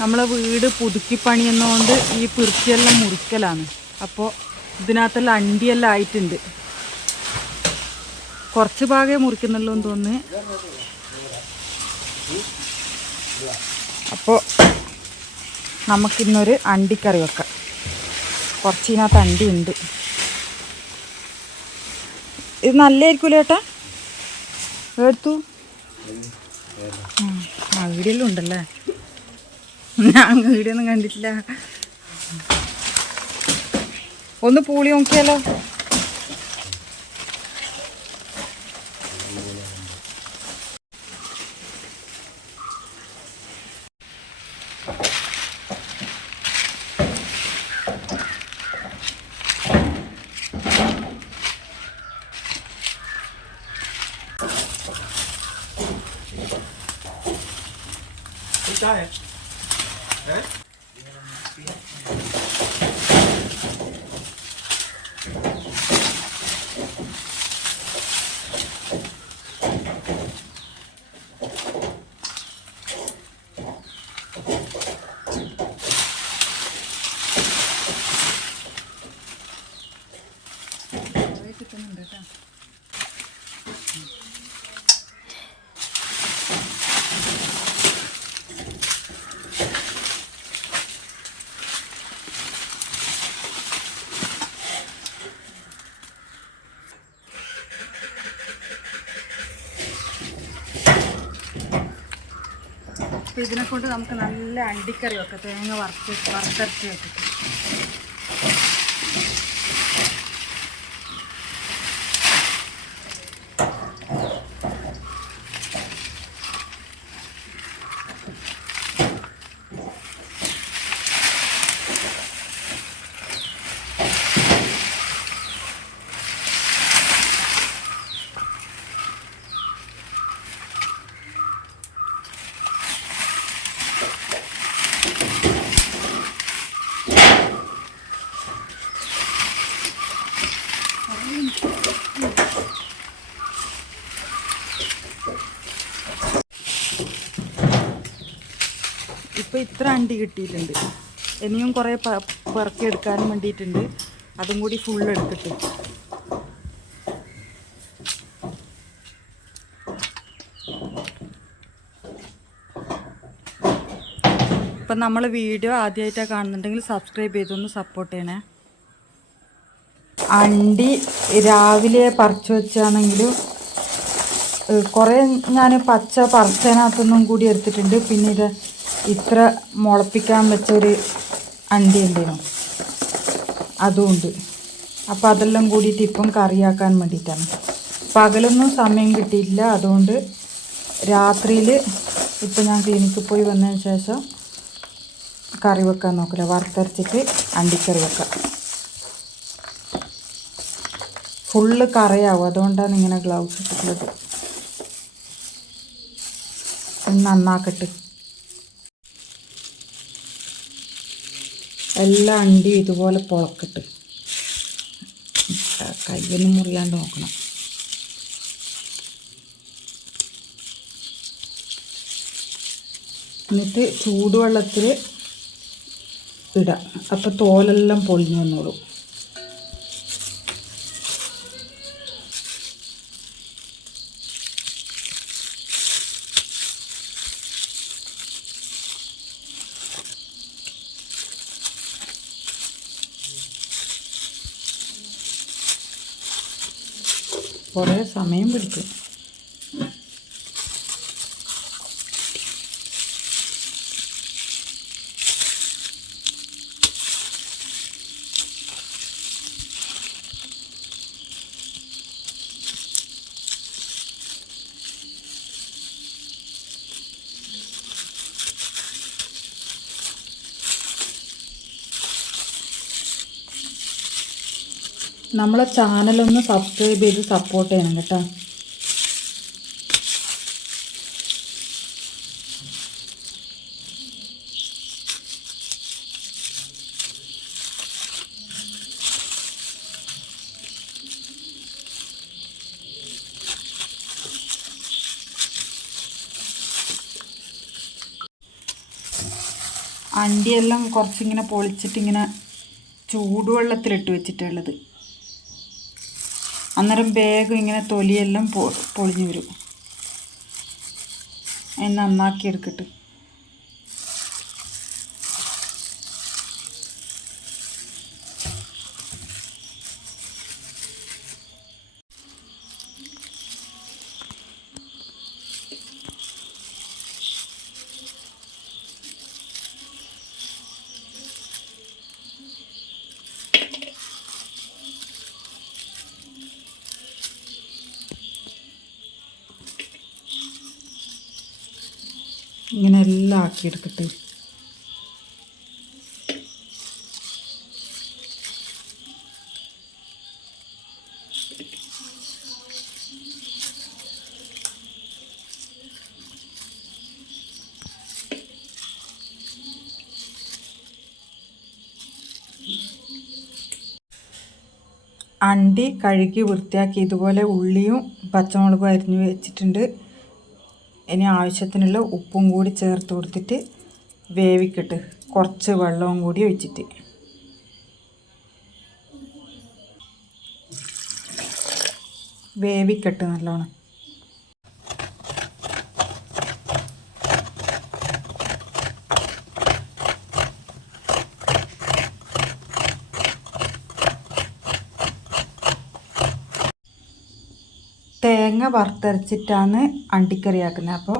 നമ്മളെ വീട് പുതുക്കി പണിയുന്നതുകൊണ്ട് ഈ പിറുക്കിയെല്ലാം മുറിക്കലാണ്. അപ്പോൾ ഇതിനകത്തെല്ലാം അണ്ടിയെല്ലാം ആയിട്ടുണ്ട്. കുറച്ച് ഭാഗമേ മുറിക്കുന്നുള്ളൂ എന്ന് തോന്നുന്നു. അപ്പോൾ നമുക്കിന്നൊരു അണ്ടിക്കറി വെക്കാം. കുറച്ചിനകത്ത് അണ്ടി ഉണ്ട് ഇത് നല്ലതായിരിക്കൂലേ ഏട്ടാ? എടുത്തു. ആ വീഡിയോയിലും ഉണ്ടല്ലേ? ഞാൻ വീഡിയോ ഒന്നും കണ്ടിട്ടില്ല. ഒന്ന് പൂളി നോക്കിയാലോ? അപ്പോൾ ഇതിനെ കൊണ്ട് നമുക്ക് നല്ല അണ്ടിക്കറി വെക്കാം. തേങ്ങ വറുത്ത് വറുത്തരച്ച് വെച്ചിട്ട് ഇപ്പോൾ ഇത്ര അണ്ടി കിട്ടിയിട്ടുണ്ട്. ഇനിയും കുറേ പെറുക്കി എടുക്കാൻ വേണ്ടിയിട്ടുണ്ട്. അതും കൂടി ഫുൾ എടുത്തിട്ട്. ഇപ്പം നമ്മൾ വീഡിയോ ആദ്യമായിട്ടാണ് കാണുന്നുണ്ടെങ്കിൽ സബ്സ്ക്രൈബ് ചെയ്തൊന്ന് സപ്പോർട്ട് ചെയ്യണേ. അണ്ടി രാവിലെ പറിച്ചു വെച്ചാണെങ്കിലും കുറേ ഞാൻ പച്ച പറിച്ചതിനകത്തൊന്നും കൂടി എടുത്തിട്ടുണ്ട്. പിന്നെ ഇത് ഇത്ര മുളപ്പിക്കാൻ വെച്ചൊരു അണ്ടി ഉണ്ടായിരുന്നു അതുമുണ്ട് അപ്പോൾ അതെല്ലാം കൂടിയിട്ട് ഇപ്പം കറിയാക്കാൻ വേണ്ടിയിട്ടാണ്. പകലൊന്നും സമയം കിട്ടിയില്ല. അതുകൊണ്ട് രാത്രിയിൽ ഇപ്പം ഞാൻ ക്ലിനിക്കിൽ പോയി വന്നതിന് ശേഷം കറി വെക്കാൻ നോക്കില്ല. വറുത്തരച്ചിട്ട് അണ്ടിക്കറി വെക്കാം. ഫുള്ള് കറിയാവും. അതുകൊണ്ടാണ് ഇങ്ങനെ ഗ്ലൗസ് ഇട്ടിട്ടുള്ളത്. നന്നാക്കട്ടെ. എല്ലാ അണ്ടി ഇതുപോലെ പുളക്കിട്ട് കയ്യൊന്നും മുറിയാണ്ട് നോക്കണം. എന്നിട്ട് ചൂടുവെള്ളത്തിൽ ഇടാം. അപ്പോൾ തോലെല്ലാം പൊളിഞ്ഞു വന്നോളും. കുറേ സമയം പിടിക്കും നമ്മളെ ചാനലൊന്ന് സബ്സ്ക്രൈബ് ചെയ്ത് സപ്പോർട്ട് ചെയ്യണം കേട്ടോ. അണ്ടിയെല്ലാം കുറച്ചിങ്ങനെ പൊളിച്ചിട്ടിങ്ങനെ ചൂടുവെള്ളത്തിലിട്ട് വെച്ചിട്ടുള്ളത് അന്നേരം വേഗം ഇങ്ങനെ തൊലിയെല്ലാം പൊളിഞ്ഞു വരും. നന്നാക്കി എടുക്കട്ടെ ഇങ്ങനെ എല്ലാം ആക്കിയെടുക്കട്ടെ. അണ്ടി കഴുകി വൃത്തിയാക്കി ഇതുപോലെ ഉള്ളിയും പച്ചമുളകും അരിഞ്ഞു വെച്ചിട്ടുണ്ട്. ഇനി ആവശ്യത്തിനുള്ള ഉപ്പും കൂടി ചേർത്ത് കൊടുത്തിട്ട് വേവിക്കട്ട്. കുറച്ച് വെള്ളവും കൂടി ഒഴിച്ചിട്ട്. വേവിക്കട്ട് നല്ലോണം. തേങ്ങ വറുത്തരച്ചിട്ടാണ് അണ്ടിക്കറിയാക്കുന്നത്. അപ്പോൾ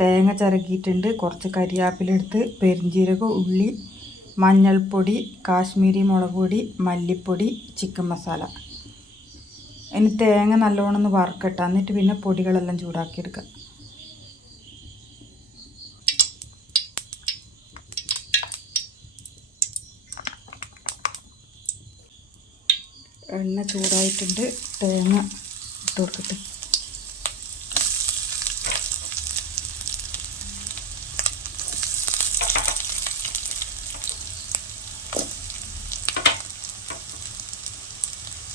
തേങ്ങ ചിരകിയിട്ടുണ്ട്. കുറച്ച് കരിയാപ്പിലെടുത്ത് പെരിഞ്ജീരകം ഉള്ളി മഞ്ഞൾപ്പൊടി കാശ്മീരി മുളക് പൊടി മല്ലിപ്പൊടി ചിക്കൻ മസാല. ഇനി തേങ്ങ നല്ലോണം ഒന്ന് വറുക്കട്ടെ. എന്നിട്ട് പിന്നെ പൊടികളെല്ലാം ചൂടാക്കിയെടുക്കാം. എണ്ണ ചൂടായിട്ടുണ്ട്. തേങ്ങ ഇട്ട് കൊടുക്കട്ടെ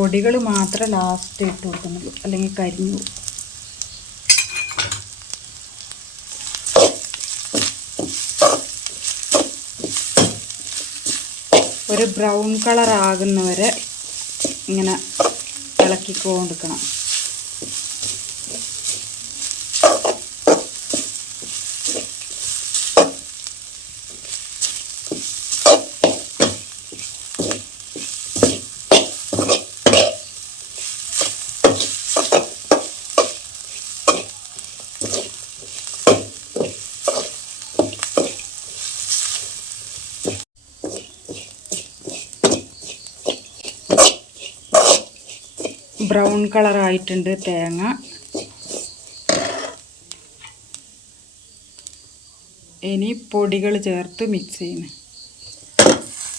പൊടികൾ മാത്രം ലാസ്റ്റ് ഇട്ട് കൊടുക്കുന്നുള്ളൂ അല്ലെങ്കിൽ കരിഞ്ഞു. ഒരു ബ്രൗൺ കളർ ആകുന്നവരെ ഇങ്ങനെ ഇളക്കിക്കൊണ്ടിരിക്കണം ബ്രൗൺ കളറായിട്ടുണ്ട് തേങ്ങ. ഇനി പൊടികൾ ചേർത്ത് മിക്സ് ചെയ്യുന്നു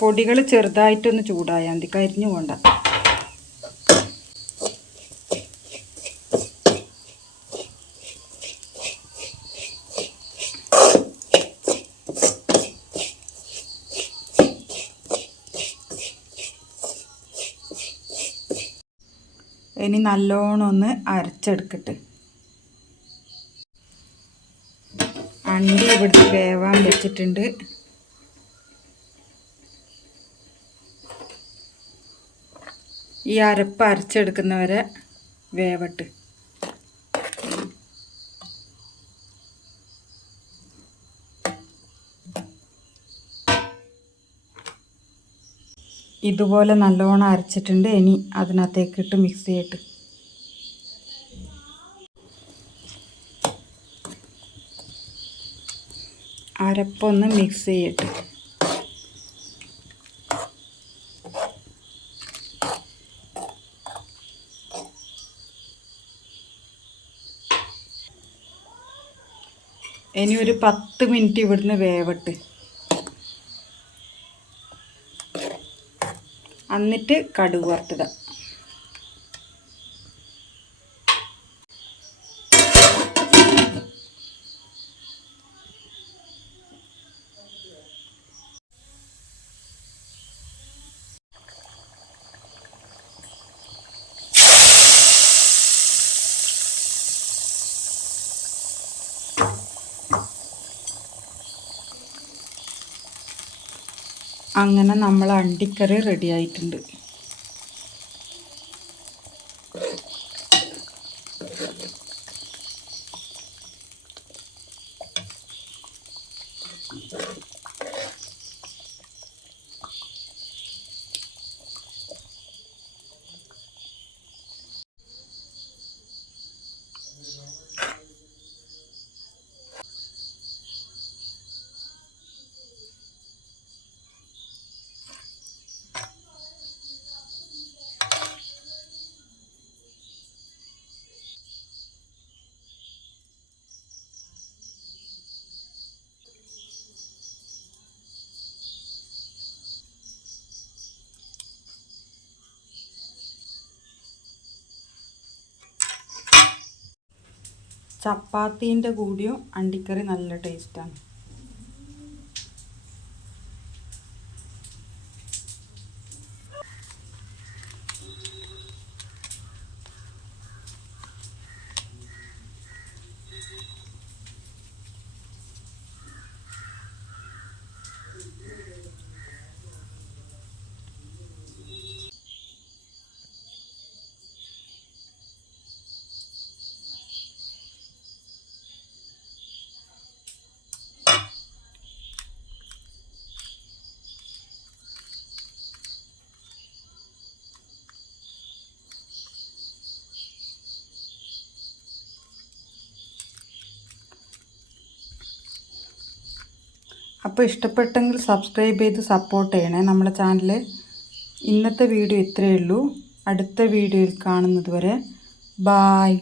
പൊടികൾ ചെറുതായിട്ടൊന്ന് ചൂടായാൽ മതി. കരിഞ്ഞു പോണ്ട. ഇനി നല്ലോണം ഒന്ന് അരച്ചെടുക്കട്ടെ. അണ്ടി ഇവിടുത്തെ വേവാൻ വെച്ചിട്ടുണ്ട്. ഈ അരപ്പ് അരച്ചെടുക്കുന്നവരെ വേവട്ട്. ഇതുപോലെ നല്ലോണം അരച്ചിട്ടുണ്ട്. ഇനി അതിനകത്തേക്കിട്ട് മിക്സ് ചെയ്തിട്ട്. അരപ്പൊന്ന് മിക്സ് ചെയ്യട്ടെ ഇനി ഒരു പത്ത് മിനിറ്റ് ഇവിടുന്ന് വേവട്ട്. എന്നിട്ട് കടുക് വറുത്തിടുക അങ്ങനെ നമ്മൾ അണ്ടിക്കറി റെഡി ആയിട്ടുണ്ട്. ചപ്പാത്തീന്റെ കൂടിയും അണ്ടിക്കറി നല്ല ടേസ്റ്റാണ് അപ്പോൾ ഇഷ്ടപ്പെട്ടെങ്കിൽ സബ്സ്ക്രൈബ് ചെയ്ത് സപ്പോർട്ട് ചെയ്യണേ. നമ്മളെ ചാനൽ ഇന്നത്തെ വീഡിയോ ഇത്രയേ ഉള്ളൂ. അടുത്ത വീഡിയോയിൽ കാണുന്നത് വരെ ബായ്